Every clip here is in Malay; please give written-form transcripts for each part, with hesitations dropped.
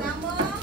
Nama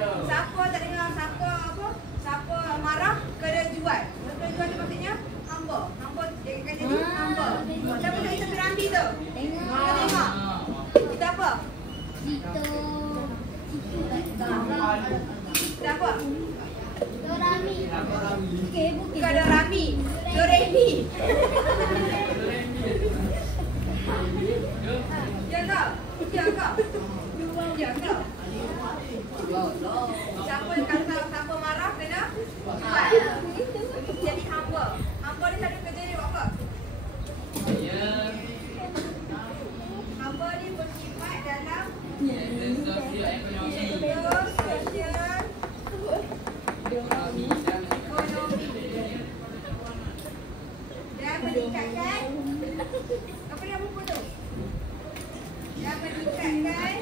Siapa tak dengar siapa apa? Siapa marah kena jual. Kena jual ni maksudnya hamba. Hamba dia akan jadi hamba. Siapa tak kita Piramli tu? Tengok. Kita apa? Kita apa? Dorami. Okey, Bukan Dorami. Doremi. Ya tak? Ya tak? Ya tak? Siapa kata siapa marah kena jual. Jadi hamba. Hamba ni selalu kerja dia buat apa? Hamba ni bersifat dalam sosial ekonomi dan meningkatkan apa dia buku tu? Dan meningkatkan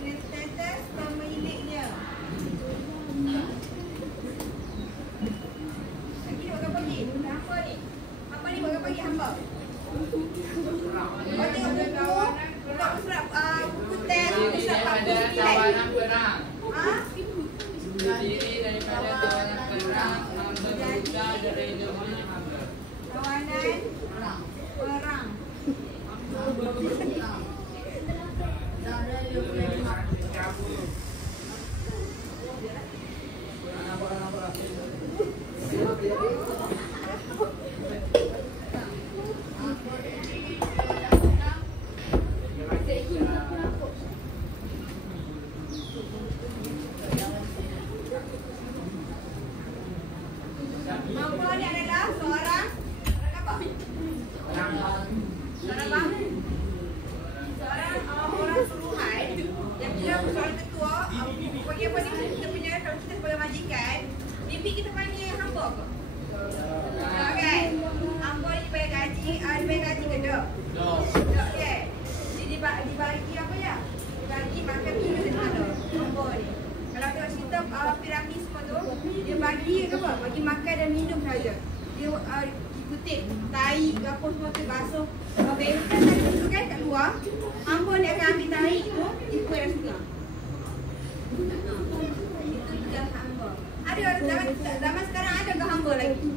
status pemiliknya. Lagi dia buat apa lagi? Apa ni? Apa ni buat apa lagi hamba? Oh tengok tu kawan. Buat surat buku test, surat kawanan perang. Ha? Terdiri daripada kawanan perang, hamba berita dari dunia hamba. Kawanan perang. Mampu ni adalah seorang apa? Seorang orang suruhan yang bila seorang ketua bagi apa ni kita punya kalau kita sebagai majikan mimpi kita panggil hamba ke? Okey. Hamba ni dibayar gaji, dibayar gaji ke tak? Okey. Jadi dibagi apa ya? Dibagi makan minum dekat mana? Hamba ni. Kalau tengok sistem piramid semua tu, dia bagi ke apa? Bagi makan dan minum saja. Dia kutip tahi ke apa semua tu basuh. Habis kan tu kan kat luar, hamba ni akan ambil tahi tu, ikut dalam sungai. Itu juga hamba. Ada zaman sekarang ada ke hamba lagi?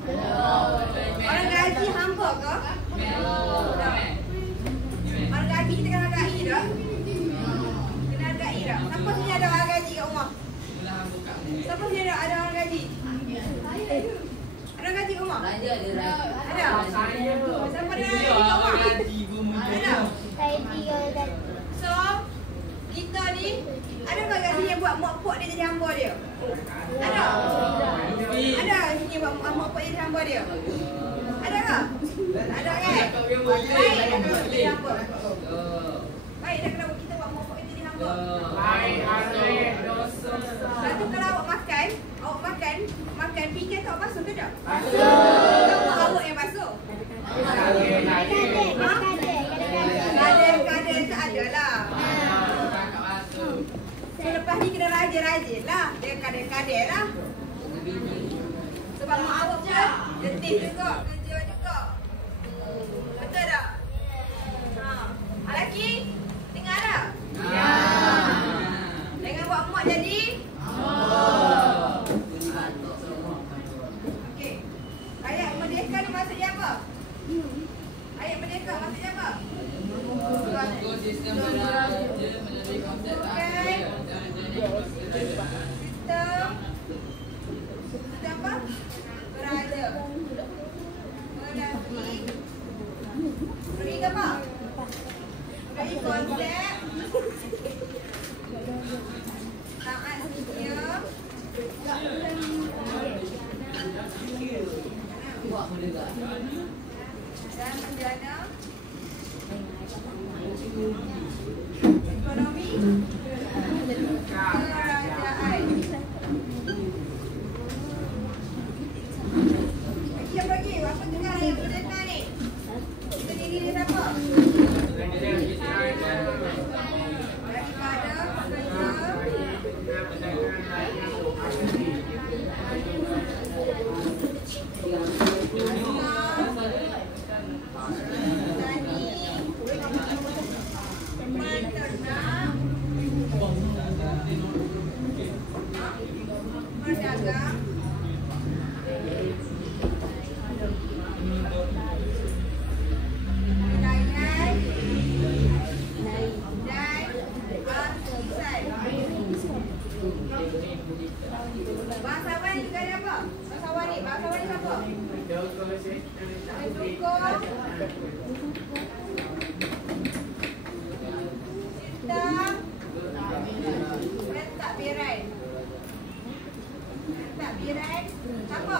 Orang gaji hamba ke? Orang gaji kita kena hargai tak? Kena hargai tak? Siapa sini ada orang gaji kat rumah? Siapa sini ada orang gaji? Ada gaji kat rumah? Ada. Siapa ada gaji kat rumah? Ada. Saya 3 gaji. So, kita ni ada tak gaji yang buat mak pok dia jadi hamba dia? Ada? Ada sini buat mak pok dia jadi hamba dia? Ada tak? Ada kan? Baik, dah kena jadi hamba. Baik, dah kena kita buat mak pok dia jadi hamba. Lepas tu kalau awak makan, fikir tak awak basuh ke tak? Basuh. Awak yang basuh? Kadang-kadang tak ada lah. So lepas ni kena rajin-rajin lah. Dia kadang-kadang lah. Sebab mak awak pun letih juga, kerja juga. Betul tak? Lelaki, dengar tak? Jangan buat mak jadi okey. Ayat merdeka ni maksudnya apa? Ayat merdeka maksudnya apa? Sistem beraja menjadi konsep Sistem apa? Beraja. Beri apa? Beri konsep taat setia dan menjana ekonomi kerajaan. Siapa lagi? Apa dengar ayat merdeka ni? Kita diri dia siapa? Daripada pekerja Bangsawan juga ada apa? Bangsawan ni siapa? Duko. Sita. Tak birai. Tak birai. Siapa?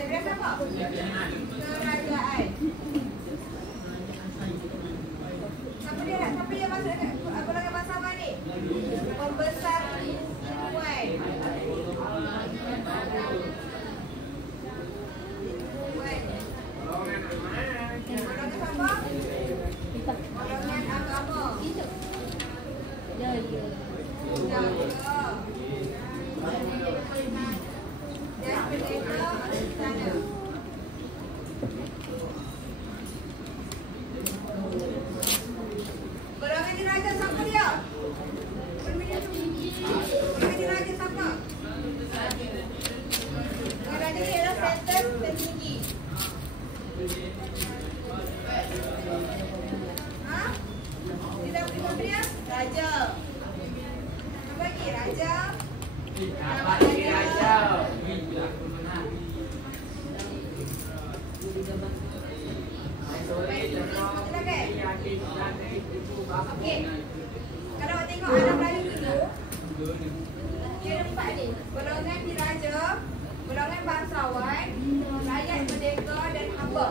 Birai siapa? Kerajaan. Siapa dia masuk dekat golongan bangsawan ni? Pembesar Tuai. Golongan siapa? Golongan agama. Jaga. Dan pendeta istana. Golongan diraja siapa dia? Golongan diraja siapa? Diraja ni adalah sentence tertinggi. Ha? Tidak dia? Raja. Apa lagi? Raja. Apa lagi raja? Okey. Kalau awak tengok anak Melayu dulu, dia ada 4 ni. Golongan diraja, golongan bangsawan, rakyat merdeka dan hamba.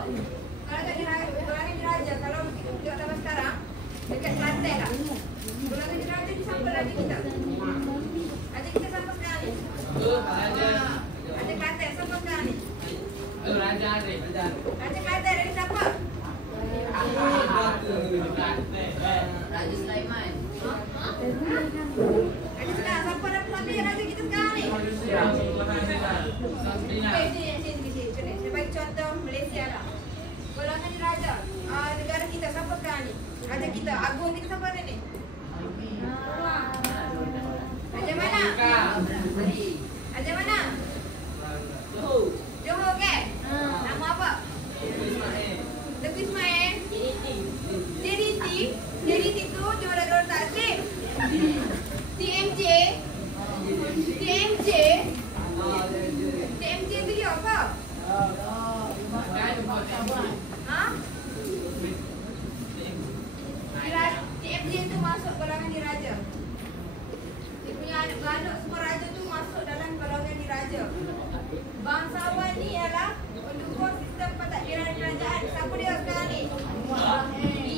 Kalau tak golongan diraja, kalau kita tengok zaman sekarang, dekat Kelantan lah. Golongan diraja ni siapa raja kita? Raja kita siapa sekarang ni? Raja Kelantan siapa sekarang ni? Raja Arif. Raja Kelantan dari siapa? Raja Sulaiman. Raja sekarang siapa dah ambil raja kita sekarang ni? Sini. Saya bagi contoh Malaysia lah. Golongan diraja. Negara kita siapa sekarang ni? Raja kita, agung kita siapa ni? Raja mana? Raja mana? Johor kan? Nama apa? Tengku Ismail. JDT tu Johor Darul Takzim. TMJ tu dia apa? Ha? TMJ tu masuk golongan diraja. Dia punya anak-anak semua raja tu masuk dalam golongan diraja. Bangsawan ni ialah pendukung sistem pentadbiran kerajaan. Siapa dia sekarang ni?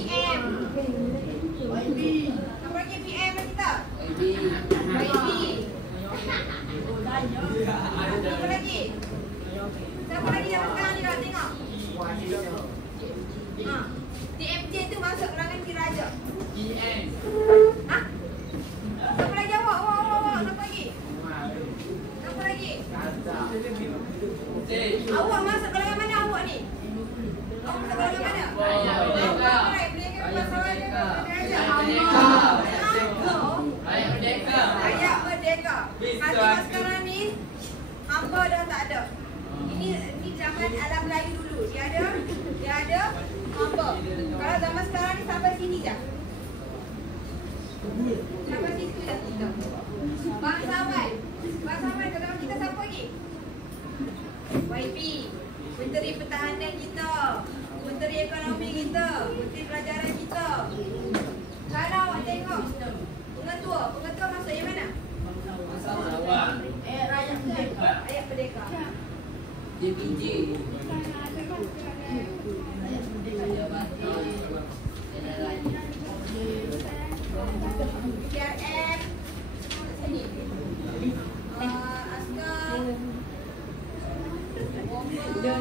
PM. Siapa lagi PM kita? YB. Siapa lagi? Siapa lagi yang sekarang ni dah tengok? Ha. TMJ tu masuk golongan diraja. Ha? Siapa lagi awak? Siapa lagi? Siapa lagi? Awak masuk golongan mana awak ni? Awak masuk golongan mana? Rakyat merdeka. Hati sekarang ni hamba dah tak ada. Ini zaman alam Melayu dulu. Dia ada hamba. Kalau zaman sekarang ni sampai sini je. Sampai situ dah kita. Bangsawan golongan kita siapa lagi? YB, Menteri Pertahanan kita, Menteri Ekonomi kita, Menteri Pelajaran kita. Kalau awak tengok pengetua masuk yang mana? Rakyat Merdeka. DPJ. PRM sini. Askar. Ya?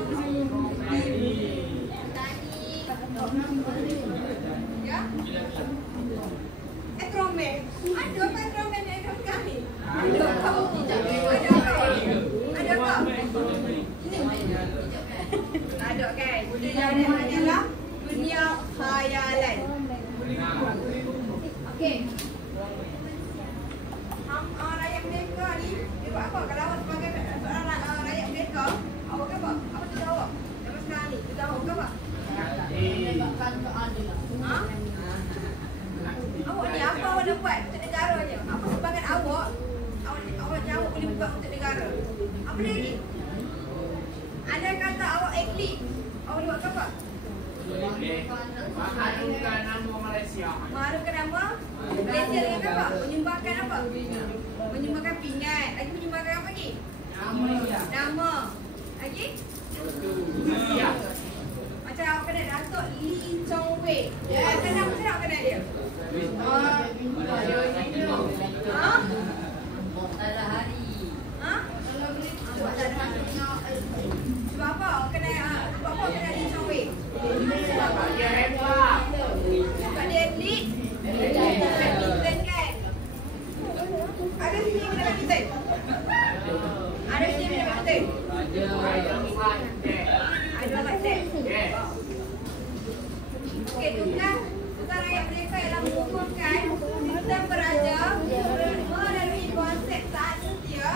Etromen. Ada apa etromen yang ada kami? Ada apa? Ada kan? Dia adalah dunia khayalan. Okey. Rakyat merdeka ni dia buat apa? Kalau awak sebagai seorang rakyat merdeka, awak ke apa? Apa tugas awak? Zaman sekarang ni, tugas awak ke apa? Menegakkan keadilan. Ha? Awak ni apa awak nak buat untuk negaranya? Apa sumbangan awak awak jawab boleh buat untuk negara. Apa lagi? Andai kata awak atlet, awak boleh buat apa? Mengharumkan nama Malaysia. Mengharumkan nama Malaysia dengan apa? Menyumbangkan apa? Menyumbangkan pingat. Lagi menyumbangkan apa lagi? Nama. Lagi? Malaysia. Macam awak kenal Datuk Lee Chong Wei. Kenal macam mana awak kenal dia? Ha? Ha? Sebab apa awak kenal Lee Chong Wei? Sebab dia hebat. Sebab dia atlet. Badminton kan? Ada sini yang kena badminton? Ada sini yang kena badminton? Ada empat set. Okey, tugas rakyat Merdeka ialah mengukuhkan sistem peraja melalui konsep taat setia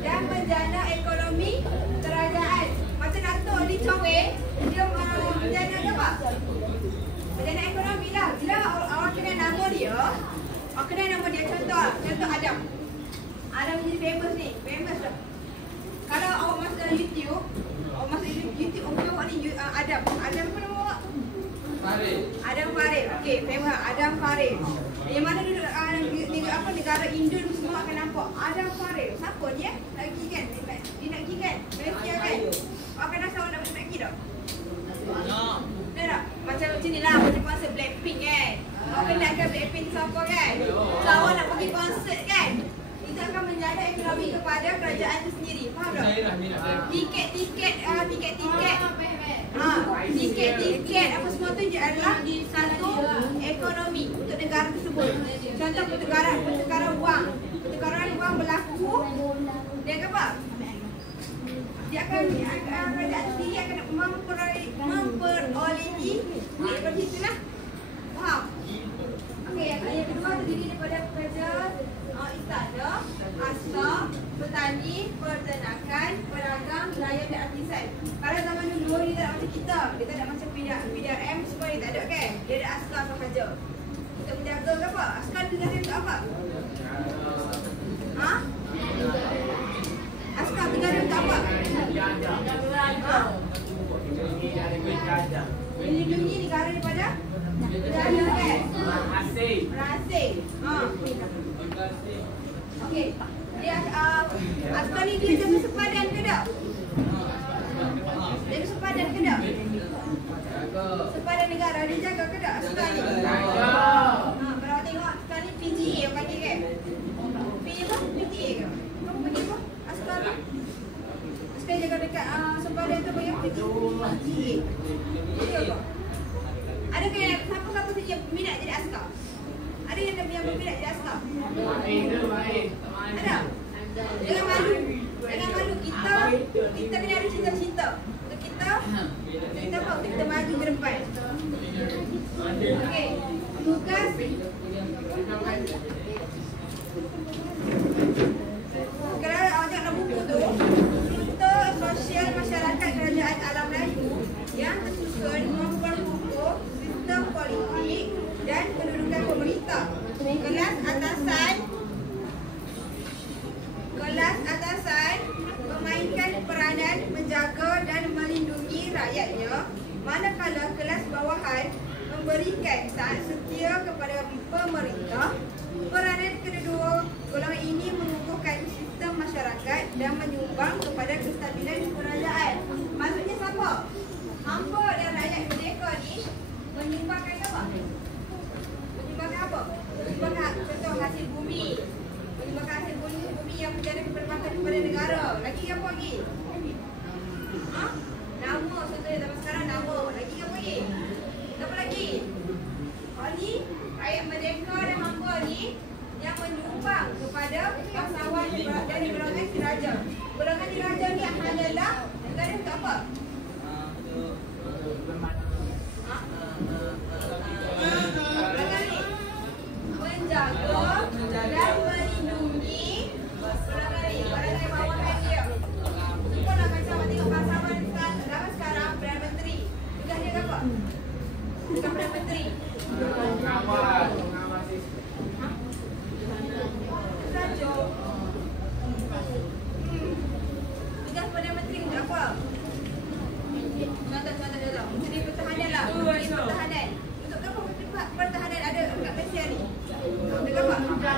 dan menjana ekonomi kerajaan. Macam Datuk Lee Chong Wei, dia menjana apa? Menjana ekonomi lah. Bila awak kenal nama dia, awak kenal nama dia, contoh Adam. Adam menjadi famous ni, famous lah. Kalau awak masuk dalam YouTube, awak tengok ni Adam. Adam apa nama awak? Farid. Adam Farid. Okey, famous Adam Farid. Yang mana duduk negara Indon semua akan nampak Adam Farid. Siapa dia? Nak pergi kan? Dia nak pergi kan? Malaysia kan? Awak akan rasa awak nak pergi tak? Nak tak? Macam ni lah, macam konsert Blackpink kan? Awak kenal kan Blackpink siapa kan? So awak nak pergi konsert kan? Itu akan menjadi ekonomi kepada kerajaan itu sendiri. Faham tak? Tiket-tiket apa semua tu adalah satu ekonomi untuk negara tersebut. Contoh pertukaran wang. Pertukaran wang berlaku, dia akan apa? Dia akan kerajaan sendiri akan memperolehi duit seperti itulah. Faham? Okey, yang kedua terdiri daripada pekerja istana, askar, petani, peternakan, pedagang, nelayan dan artisan. Pada zaman dulu dia tak macam kita. Dia tak ada macam PDRM semua dia tak ada kan? Dia ada askar sahaja. Untuk menjaga ke apa? Askar negara untuk apa? Ha? Askar negara untuk apa? Melindungi negara daripada penjara kan? Berhasil. Ha. Okey. Dia askar ni dia jaga sepadan ke tak? Jaga sepadan ke tak? Sepadan negara dia jaga ke tak askar ni? Kalau awak tengok askar ni PTA yang panggil kan? PTA ke? Kamu panggil apa? Askar ni? Askar jaga dekat sepadan tu panggil PTA. Betul ke? Adakah yang siapa-siapa saja minat jadi askar? Ada yang berminat jadi askar? Ada? Jangan malu. Kita kena ada cita-cita. Untuk kita apa? Untuk kita maju ke depan. Okey. Tugas kalau awak tengok buku tu, struktur sosial masyarakat kerajaan alam Melayu yang tersusun memperkukuh sistem politik dan kedudukan pemerintah. Kelas atasan memainkan peranan menjaga dan melindungi rakyatnya, manakala kelas bawahan memberikan taat setia kepada pemerintah. Peranan kedua golongan ini mengukuhkan sistem masyarakat dan menyumbang kepada kestabilan kerajaan. Maksudnya siapa? Hamba dan rakyat merdeka ni menyumbangkan apa? Menyumbangkan apa? Menyumbangkan contoh hasil bumi. Menyumbangkan hasil bumi yang menjadi kebermanfaatan kepada negara. Lagi apa lagi? Ha? Nama, contohnya zaman sekarang nama. Lagi apa lagi? Apa lagi? Ni rakyat merdeka dan hamba ni yang menyumbang kepada bangsawan dari golongan diraja. Golongan diraja ni adalah negara untuk apa? Golongan ni menjaga dan melindungi golongan ni, golongan bawahan dia. Kita nak macam tengok bangsawan sekarang Perdana Menteri. Tugas dia apa? Tugas Perdana Menteri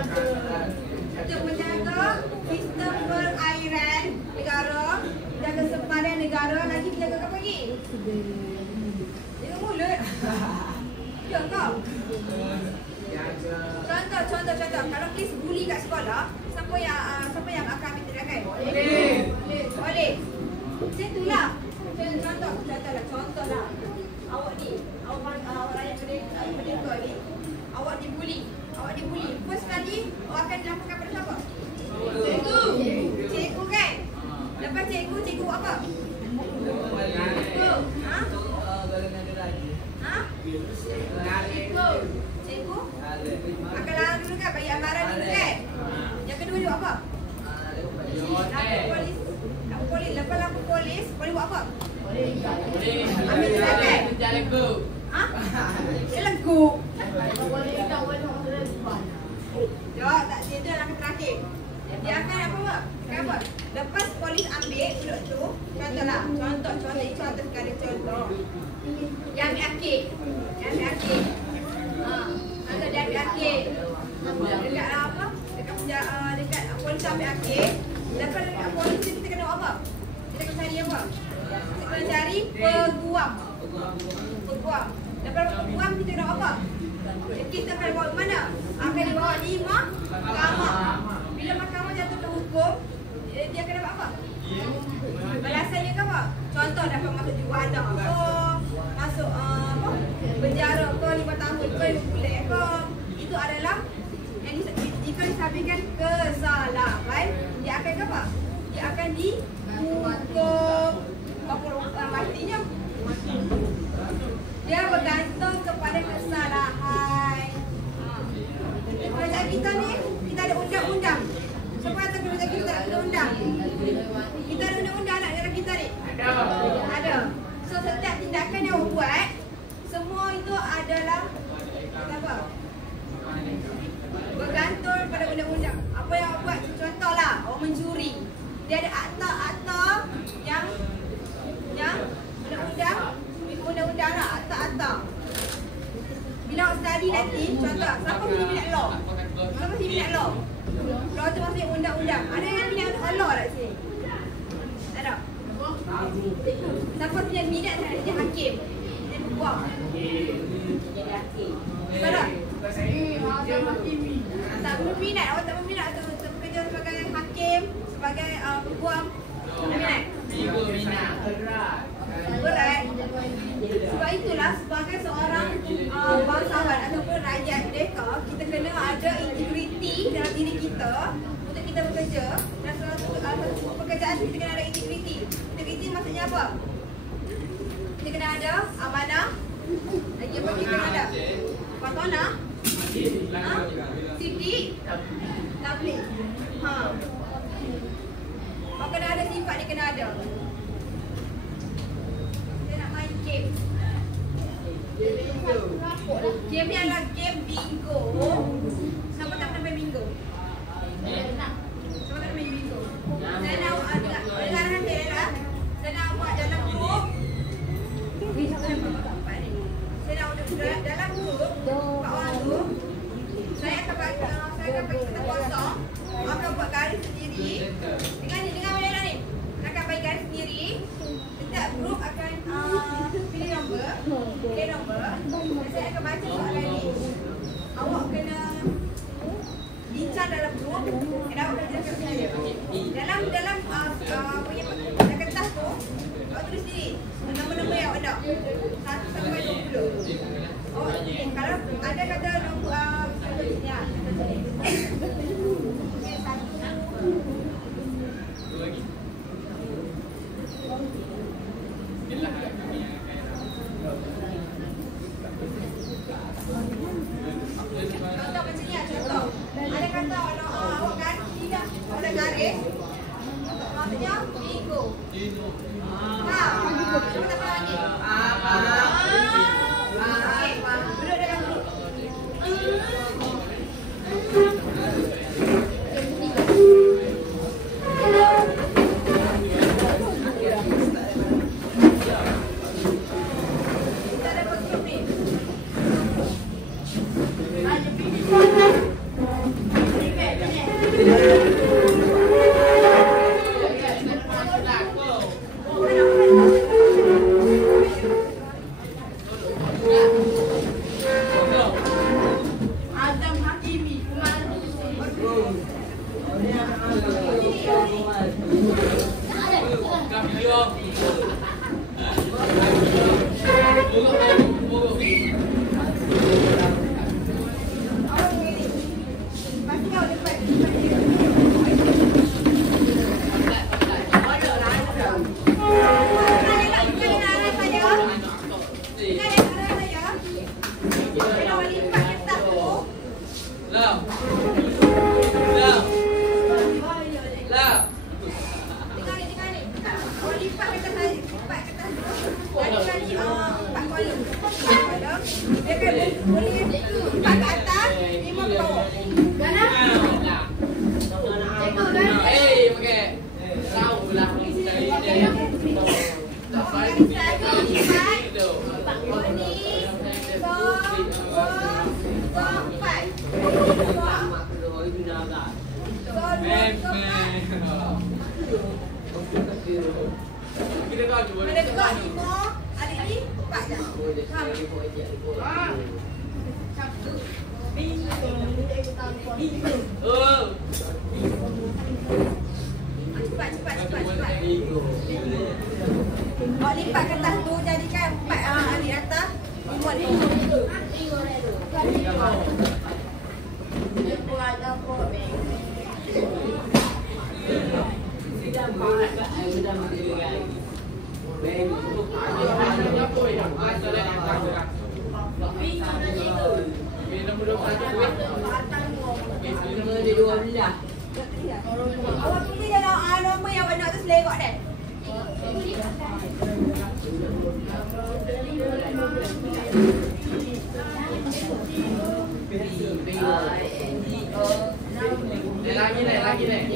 Untuk menjaga sistem perairan negara, menjaga sempadan negara, lagi menjaga apa lagi? Jaga mulut. Ya kau. Contoh. Kalau kes bully kat sekolah, siapa yang akan ambil tindakan? Boleh. Macam itulah. Contohlah. Awak ni, awak rakyat merdeka ni, awak dibuli. First kali, awak akan dilaporkan pada siapa? Cikgu kan? Lepas cikgu buat apa? Cikgu akan larang dulu kan, bagi amaran dulu kan. Yang kedua dia buat apa? Lapor polis. Lepas lapor polis buat apa? Ambil tindakan. Dia leguk. Dia akan terakhir. Dia akan apa? Lepas polis ambil budak tu, contoh sekali contoh. Dia ambil akik. Contoh dia ambil akik. Dekat apa? Dekat polis ambil akik. Lepas polis tu kita kena buat apa? Kita kena cari apa? Kita kena cari peguam. Lepas peguam kita kena buat apa? Kes akan dibawa ke mana? Akan dibawa di mahkamah. Bila mahkamah jatuhkan hukum, dia kena buat apa? Balasannya ke apa? Contoh dapat masuk juadah ke, masuk penjara ke 5 tahun ke 5 bulan ke. Itu adalah yang jika disabitkan kesalahan, dia akan ke apa? Dia akan dihukum. Apa artinya? Dia bergantung kepada kesalahan. Kerajaan kita ni, kita ada undang-undang. Siapa kata kerajaan kita tak ada undang-undang? Kita ada undang-undang nak negara kita ni? Ada. So setiap tindakan yang awak buat, semua itu adalah apa? Bergantung pada undang-undang. Apa yang awak buat? Contohlah, awak mencuri. Dia ada akta-akta yang undang-undang lah, akta-akta. Bila awak study nanti, contoh, siapa punya minat law? Siapa punya minat law? Law tu maksudnya undang-undang. Ada yang minat law tak sini? Tak ada? Siapa punya minat nak jadi hakim? Jadi buang? Tak ada? Tak berminat, awak tak berminat untuk bekerja sebagai hakim, sebagai peguam? Tak minat? Berat. Sebab itulah sebagai seorang bangsawan ataupun rakyat merdeka, kita kena ada integriti dalam diri kita untuk kita bekerja. Dan satu pekerjaan kita kena ada integriti. Integriti maksudnya apa? Kita kena ada amanah. Lagi apa kita kena ada? Patonah. Sidik. Tabligh. Kau kena ada sifat ni, kena ada. Game ni adalah game bingo. Siapa tak pernah main bingo? Siapa tak pernah main bingo? Saya nak oleh larangan saya lah. Saya nak buat dalam grup. Saya nak dalam grup Pak Wan tu. Saya akan bagi kertas kosong. Akan buat garis sendiri. Dengan mana ni? Akan bagi garis sendiri. Setiap grup akan pilih nombor. Dan saya akan baca soalan ni. Awak kena bincang dalam grup. Dan awak kena jelaskan sendiri. Dalam punya kertas tu, awak tulis sendiri nombor-nombor yang awak nak. 1 sampai 20. Awak kalau ada kata nombor ni lah. Contoh macam ni lah, contoh. Ada kata awak kan tidak ada garis. Maksudnya bingo. Siapa tak pernah lagi? Okey, duduk dalam grup. Kita ada grup ni. Ada juga 5, ada ni 4 dah. Cepat. Buat lipat kertas tu jadikan 4 di atas. Buat lipat. Awak pilih dalam nama yang warna tu selengok dah. Lagi ni.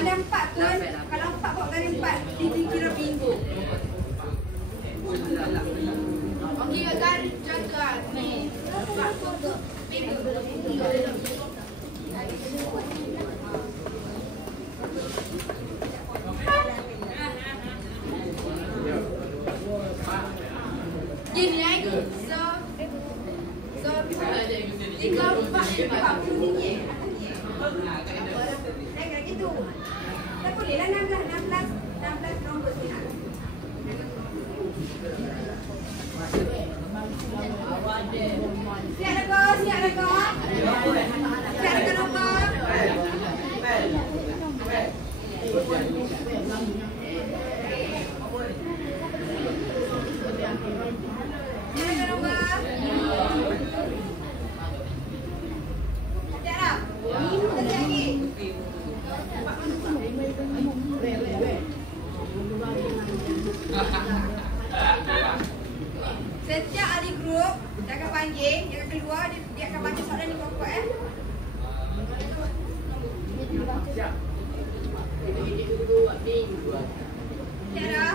Ada 4 pun, kalau 4 buat kali 4 dikira bingo. Okey, kan jaga ni. tinggi. Naik gitu. Tak bolehlah 16 nombor sihat. Siap dah kau, siap dah kau. Siap dah kau nombor. Setiap adik grup dia akan panggil, dia akan keluar, dia akan baca soalan ni kuat-kuat Siap. Siap dah?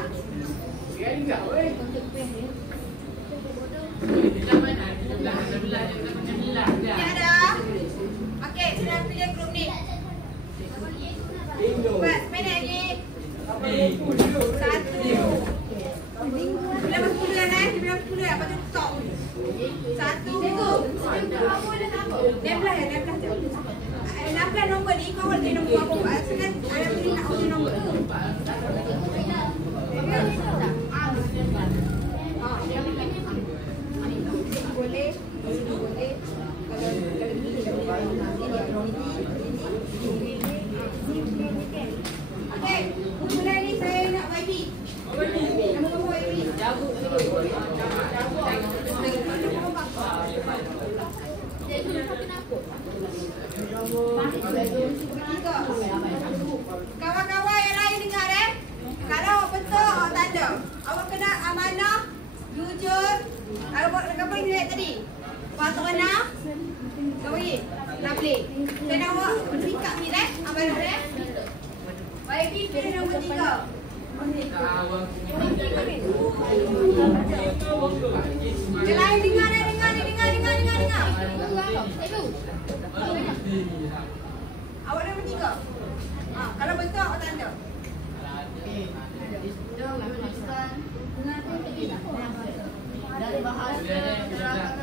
Siap dah? Okey, sudah pilih grup ni. Buat sepeda lagi. 1. Bila masuk 10 kan Bila masuk 10 lepas tu stop 1. 16 nombor ni kau boleh nombor apa Sekarang ada pilih nak order nombor boleh okey mulai ni saya nak YB nama nombor YB kawan-kawan yang lain dengar kalau betul awak tanda awak kena amanah jujur apa yang duit tadi patronah kau bagi tablik dan awak bersikap ni amanah YB pilih nombor 3 yang lain dengar awak nombor 3 kalau betul awak tanda dari bahasa kerajaan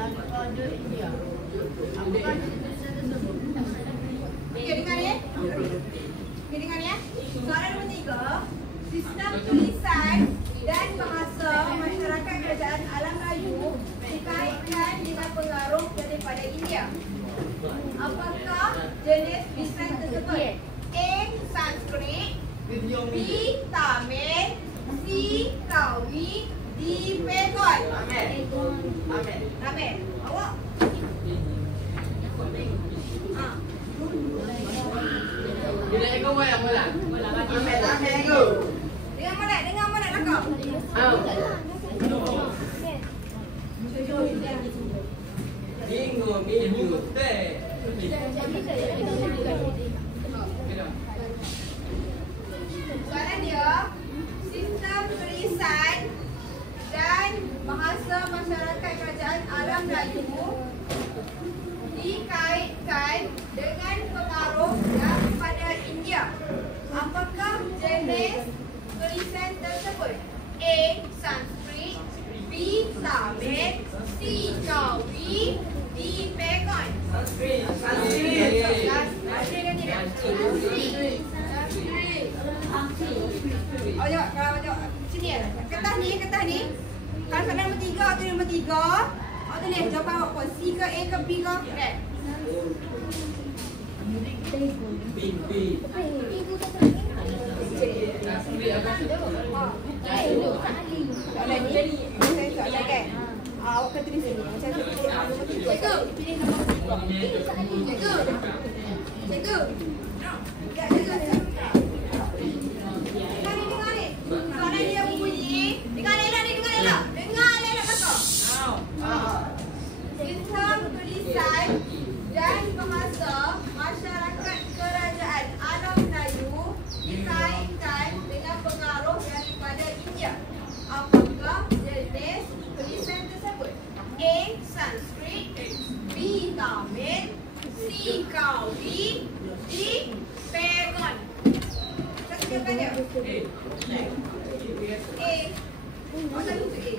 daripada India. Apakah tulisan tersebut? Okey, dengar ya. Okey, dengar ya. Soalan nombor 3. Sistem tulisan dan bahasa masyarakat kerajaan alam Melayu dikaitkan dengan pengaruh daripada India. Apakah jenis tulisan tersebut? A. Sanskrit, B. Tamil, C. Kawi, D. Pegon. Tamil. Awak? Bila ikut bola. Dengar molek lah kau. Minggu teh. Soalan dia, sistem tulisan dan bahasa masyarakat kerajaan alam Melayu dikaitkan dengan pengaruh daripada India. Apakah jenis tulisan tersebut? A. Sanskrit, B. Tamil, C. Kawi, D. Pegon. Sanskrit kan tidak? Awak jawab sini ya. Kertas ni. Kalau soalan nombor 3 atau nombor 3, awak tulis jawapan awak pun C ke A ke B ke? Right. Soalan kan? Awak kena tulis sini. Macam tu pilih nombor 3. Pilih nombor 3. Cikgu. Soalan dia bunyi. Dengar elok. Sistem tulisan dan bahasa masyarakat kerajaan alam Melayu dikaitkan dengan pengaruh daripada India. Apakah jenis tulisan tersebut? A. Sanskrit, B. Tamil, C. Kawi, D. Pegon. Satu jawapan dia. A. Oh, satu tu A.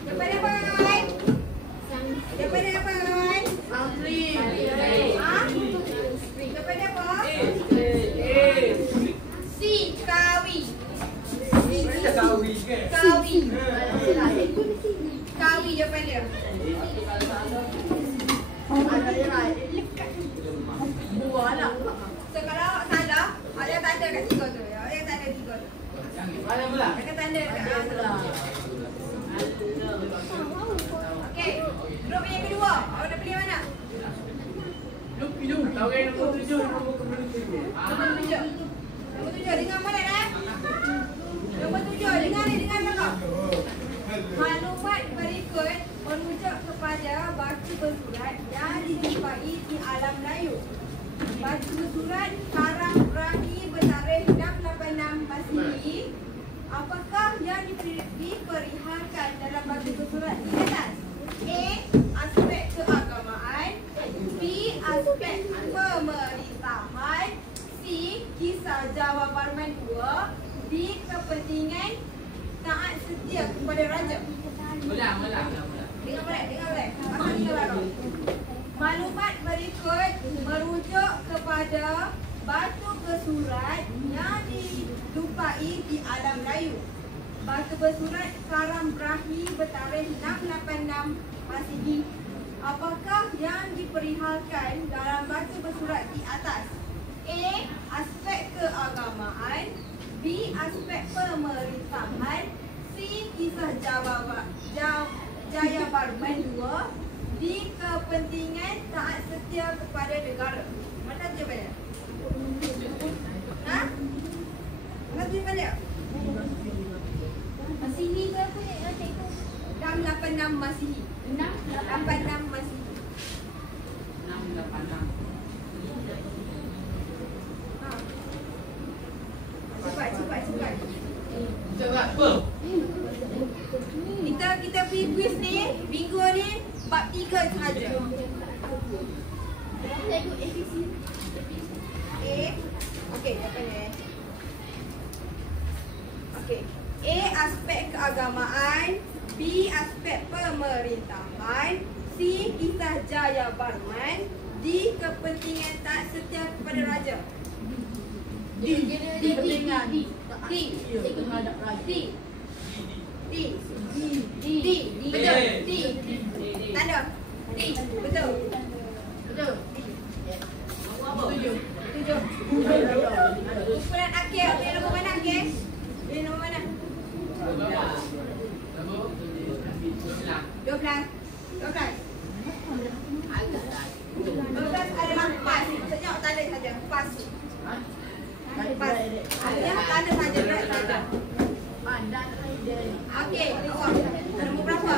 Daripada apa, kawan? Daripada apa, kawan? Ha? Daripada apa? C. Kawi. Kawi. Kawi jawapan dia. So kalau salah, ada tanda kat tiga tu. Ada tanda tiga tu. Ada tanda kat okey. Grup yang kedua. Awak nak pilih mana? Nombor 7. Dengar mana dah? Nombor 7. Dengar ni, dengar belakang. Maklumat berikut merujuk kepada batu bersurat yang dijumpai di alam Melayu. Batu bersurat Karang Rahi bertarikh 686 Masihi. Apakah yang diperihalkan dalam batu bersurat di atas? A. Aspek keagamaan. B. Aspek pemerintahan. C. Kisah Jawa Barman 2. D. Kepentingan taat setia kepada raja. Ulang. Dengar balik. Pasal dengar baru. Maklumat berikut merujuk kepada batu bersurat yang dijumpai di alam Melayu. Batu bersurat Karang Rahi bertarikh 686 Masihi. Apakah yang diperihalkan dalam batu bersurat di atas? A. Aspek keagamaan. B. Aspek pemerintahan. C. Kisah Jaya Barman 2. D. Kepentingan taat setia kepada negara. Mana tu jawapan dia? Ha? Mana tu jawapan dia? Masihi ke apa ni? 686 Masihi. 686 Masihi. 686. Cepat. Cepat apa? Kita pergi quiz ni, minggu ni bab 3 sahaja. A. Okey, jawapan dia. Okey. A. Aspek keagamaan. B. Aspek pemerintahan. C. Kisah Jaya Barman. D. Kepentingan taat setia kepada raja. D. Kepentingan. D. Betul. D. Tanda. D. Betul. Tujuh. Kumpulan akhir. Pilih nombor mana akhir? Pilih nombor mana? 12. 12 adalah pas. Maksudnya tanda saja. Pas. Artinya tanda saja. Berat saja. Okey. Nombor berapa?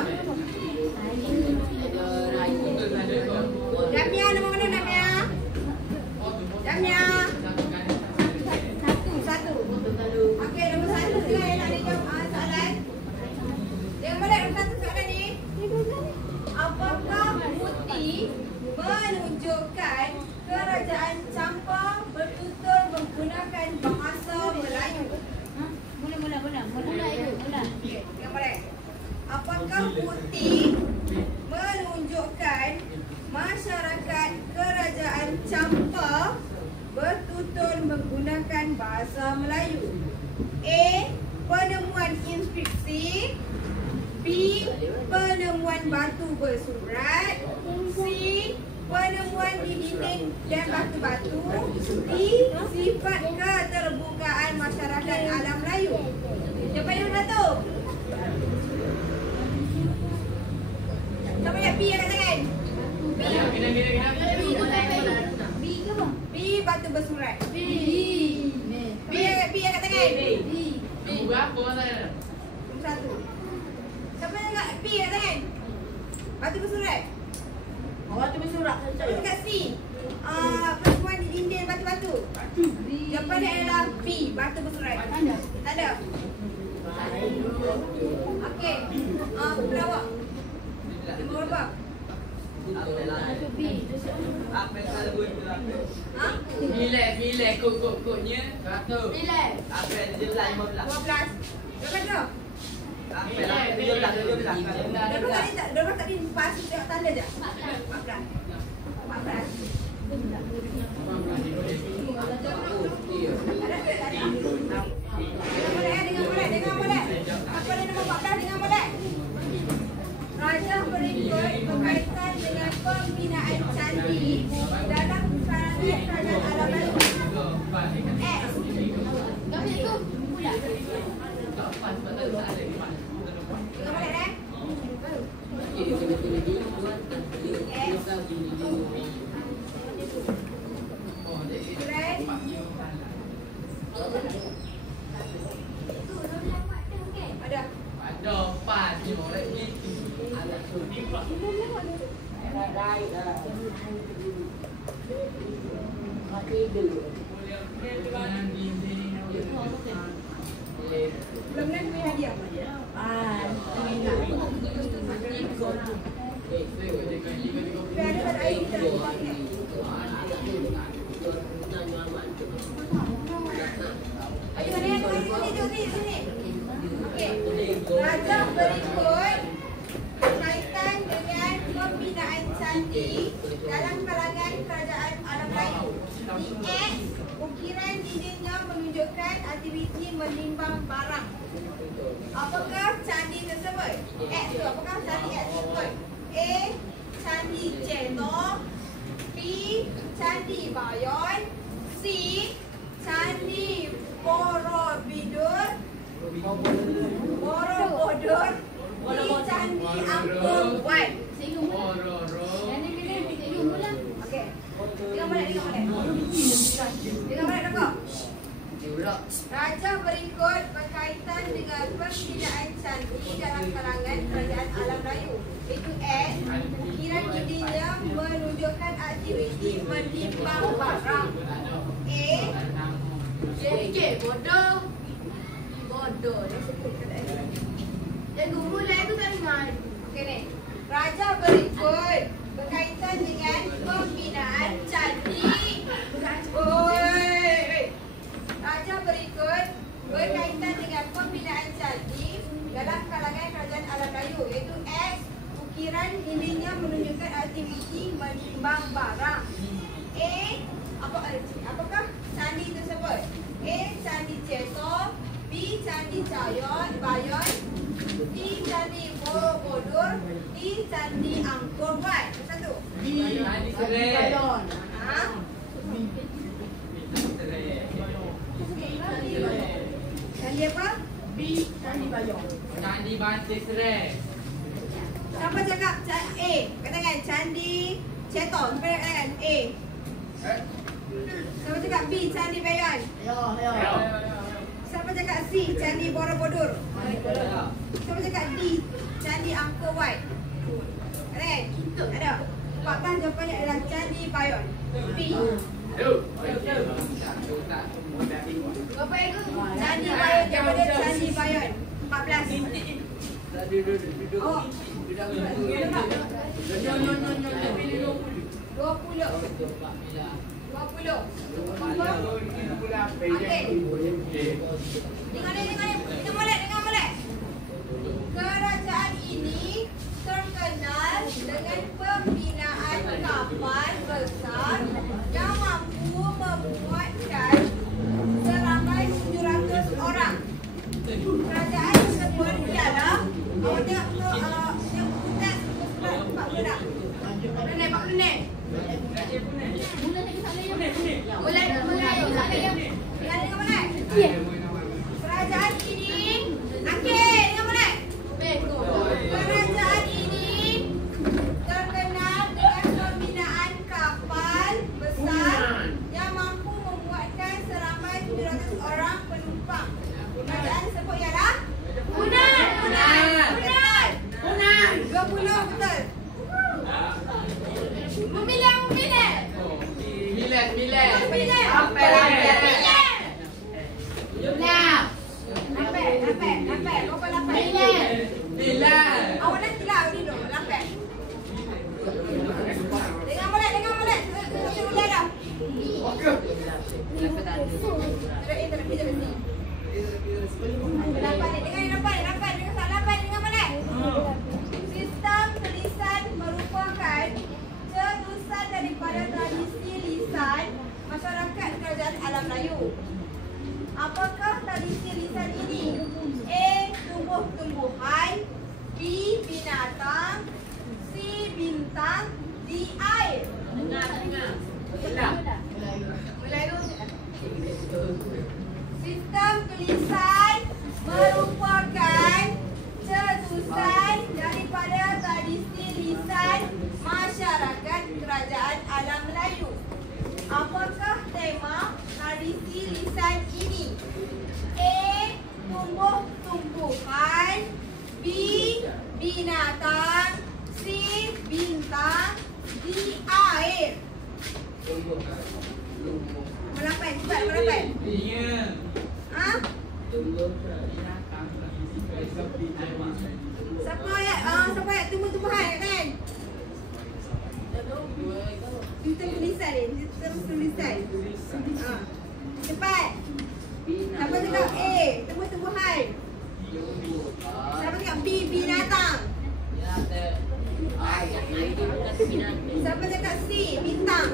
Damia, nombor mana Damia? Damia. 1. Okey, nombor 1 siapa yang nak dijawab soalan? Yang boleh nombor 1 soalan ni. Apakah bukti menunjukkan kerajaan Campa bertutur menggunakan bahasa Melayu? Mula. Yang boleh. Apakah bukti menunjukkan masyarakat kerajaan Campa bertutur menggunakan bahasa Melayu? A. Penemuan inskripsi. B. Penemuan batu bersurat. C. Penemuan di dinding dan batu-batu. D. Sifat keterbukaan masyarakat alam Melayu. Jawapan yang satu. Siapa yang B angkat tangan? B. B batu bersurat. B kat tangan. Batu bersurat. Batu bersurat Lepas tu kat C. Perempuan di dinding batu-batu. Jawapan dia adalah B, batu bersurat. Tak ada. Okey. Pelawak. Nombor berapa? Satu B. Ha? Bilek kok-koknya 100. Relax. 12. Jawapan tu. Dorang tadi pas tengok tanda je. 14. 14. Dengar boleh. Apa dia nombor 14 dengar boleh. Raja berikut berkaitan dengan pembinaan candi dalam kalangan kerajaan alam lain. X. Kau itu pula. Dengar boleh ada. Ada 4 je orang ni. Belum nak beri hadiah. Ada air kita. Ayo sini. Okey. Raja berikut berkaitan dengan pembinaan candi dalam kalangan kerajaan alam Melayu. Di X, ukiran dindingnya menunjukkan aktiviti menimbang barang. Apakah candi tersebut? X tu, apakah candi X tersebut? A. Candi Ceto. B. Candi Bayon. C. Candi Borobudur. D. Candi Angkor Wat. Yang ni bila senyum pula. Okey. Dengar balik Datuk. Raja berikut berkaitan dengan pembinaan candi dalam kalangan kerajaan alam Melayu. Itu X. Ukiran dindingnya menunjukkan aktiviti menimbang barang. A. Bodoh. Dia sebut kata X. Cikgu mulai tu tak dengar. Okey ni. Raja berikut berkaitan dengan pembinaan candi. Raja berikut berkaitan dengan pembinaan candi dalam kalangan kerajaan alam Melayu, iaitu X. Ukiran dindingnya menunjukkan aktiviti menimbang barang. A. Apakah candi tersebut? A. Candi Ceto. B. Candi Bayon. C. Candi Borobudur. D. Candi Angkor Wat. Satu. Ha? Candi apa? B. Candi Bayon. Candi Bantai Serai. Siapa cakap A? Katakan Candi Ceto. Siapa katakan A? Siapa cakap B? Candi Bayon. Ya. Siapa cakap C? Candi Borobudur. Siapa cakap D? Candi Angkor Wat. Katakan? Ada. 14 jawapannya adalah Candi Bayon. B. Berapa ego? Candi Bayon. Jawapan dia Candi Bayon. 14. Oh. 20. Okey. Dengar boleh. Kerajaan ini terkenal dengan pembinaan kapal besar yang mampu memuatkan seramai 700 orang. Kerajaan tersebut ialah awak tengok tu yang pusat 40 dah. 40 minit. Mulai lagi salah ya. Mulai salah ya. Dengar boleh? Ya. Kerajaan ini dengar boleh? Kerajaan ini terkenal dengan pembinaan kapal besar yang mampu memuatkan seramai 700 orang penumpang. Kerajaan tersebut ialah Hunan. tumbuhan, B. binatang, C. bintang, D. air. Mulai dulu. Sistem tulisan merupakan cetusan daripada tradisi lisan masyarakat kerajaan alam Melayu. Apakah tema tradisi lisan ini? A. Tumbuh-tumbuhan, B. binatang, C. bintang, D. air. Berapa? Cepat, berapa? Ha? Siapa ayat tumbuh-tumbuhan kan? Sistem tulisan ni, sistem tulisan. Cepat. Siapa cakap A, tumbuh-tumbuhan? Siapa cakap B, binatang? Siapa cakap C, bintang?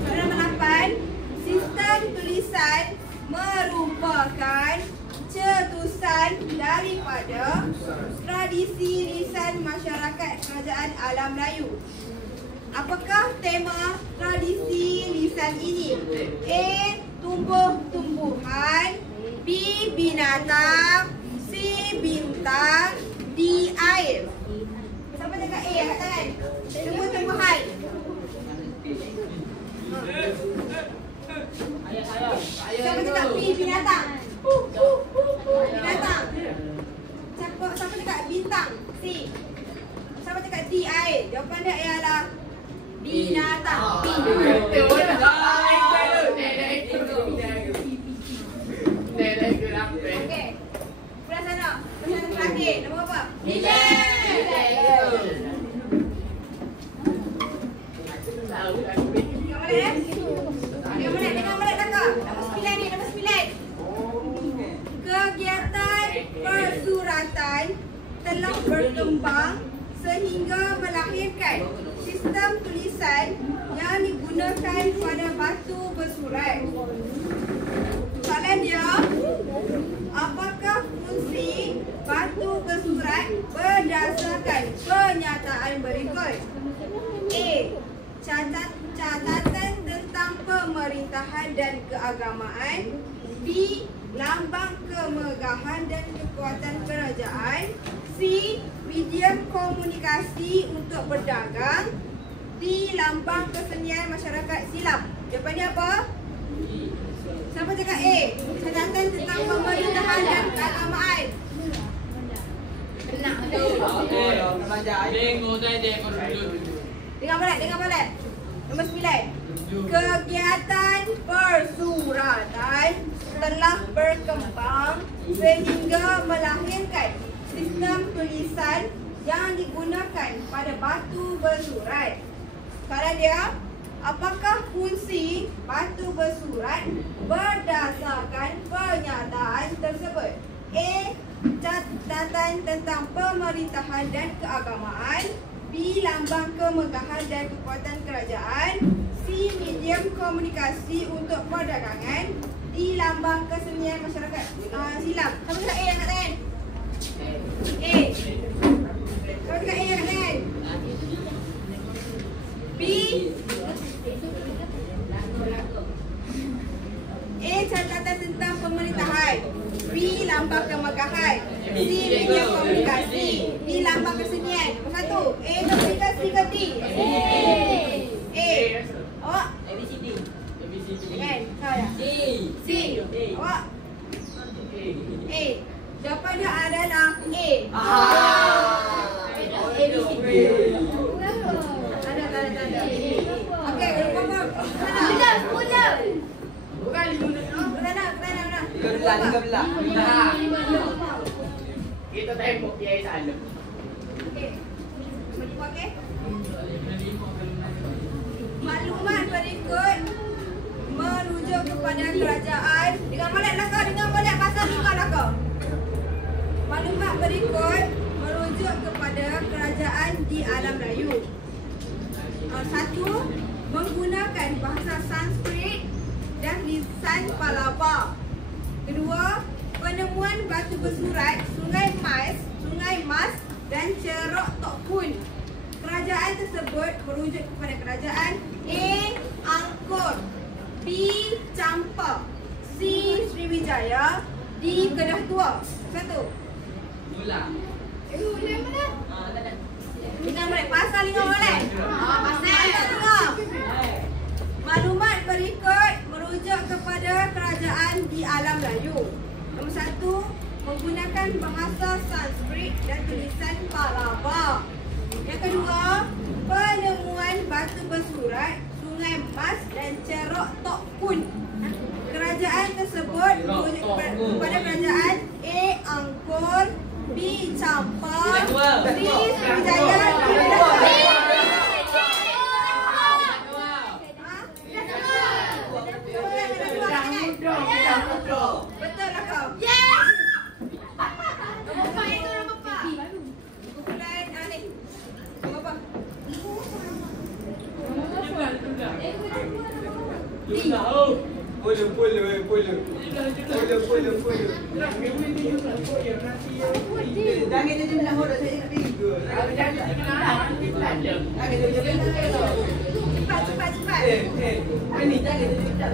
Soalan nombor 8. Sistem tulisan merupakan cetusan daripada tradisi lisan masyarakat kerajaan alam Melayu. Apakah tema tradisi lisan ini? A. Tumbuh-tumbuhan, B. binatang, C. bintang, D. air. Siapa cakap A? Angkat tangan. Tumbuh-tumbuhan. Siapa cakap B? Binatang. Binatang. Siapa cakap bintang? C. Siapa cakap D? air. Jawapan dia ialah binatang. Okey. Pulang sana. Pulang terakhir. Nombor apa? Dengar balik kakak. Nombor 9 ni, nombor 9. Kegiatan persuratan telah berkembang sehingga melahirkan sistem tulisan yang digunakan pada batu bersurat. Soalan dia, apakah fungsi batu bersurat berdasarkan pernyataan berikut? A. Catatan tentang pemerintahan dan keagamaan, B. Lambang kemegahan dan kekuatan kerajaan, C. Medium komunikasi untuk berdagang, D. Lambang kesenian masyarakat silam. Jawapan dia apa? Siapa cakap A? Catatan tentang pemerintahan dan keagamaan. Benar tu. Dengar balik. Nombor 9. Kegiatan persuratan telah berkembang sehingga melahirkan sistem tulisan yang digunakan pada batu bersurat. Soalan dia, apakah fungsi batu bersurat berdasarkan pernyataan tersebut? A. Catatan tentang pemerintahan dan keagamaan, B. Lambang kemegahan dan kekuatan kerajaan, C. Medium komunikasi untuk perdagangan, D. Lambang kesenian masyarakat silam. Siapa cakap A? Angkat tangan. A. Siapa cakap A? Angkat tangan. B. A. Catatan tentang pemerintahan, B. Lambang kemegahan, C. Medium komunikasi, D. Lambang kesenian. Nombor 1. A komunikasi ke D? A. Awak? ABCD. Kan? Tahu tak? C. Awak? A. Jawapan dia adalah A. ABCD. Ada. Okey, kalau kamu Bulan. Bukan 5 minit. Mana? 13. Kita tembok dia sana. Okey. Okey. Maklumat berikut merujuk kepada kerajaan. Dengar balik pasal 5 lah kau. Maklumat berikut merujuk kepada kerajaan di alam Melayu. 1. Menggunakan bahasa Sanskrit dan lisan Palava. Kedua, penemuan batu bersurat Sungai Mas dan Cerok Tok Kun. Kerajaan tersebut merujuk kepada kerajaan A. Angkor, B. Champa, C. Sriwijaya, D. Kedah Tua. Satu. Ulang. Ulang mana? Dengar balik. Pasal dengar balik. Pasal dengar. Maklumat berikut merujuk kepada kerajaan di alam Melayu. Nombor 1, menggunakan bahasa Sanskrit dan tulisan Palava. Yang kedua, penemuan batu bersurat Sungai Mas dan Cerok Tok Kun. Kerajaan tersebut merujuk kepada kerajaan A. Angkor, B. Champa, C. Sriwijaya, D. Kedah Tua. Betul lah kau. Yes! Nombor 4 itu nombor 4. Kumpulan ni. Nombor apa? Jangan jadi nak horor saya tiga. Cepat. Ini jangan jadi tak.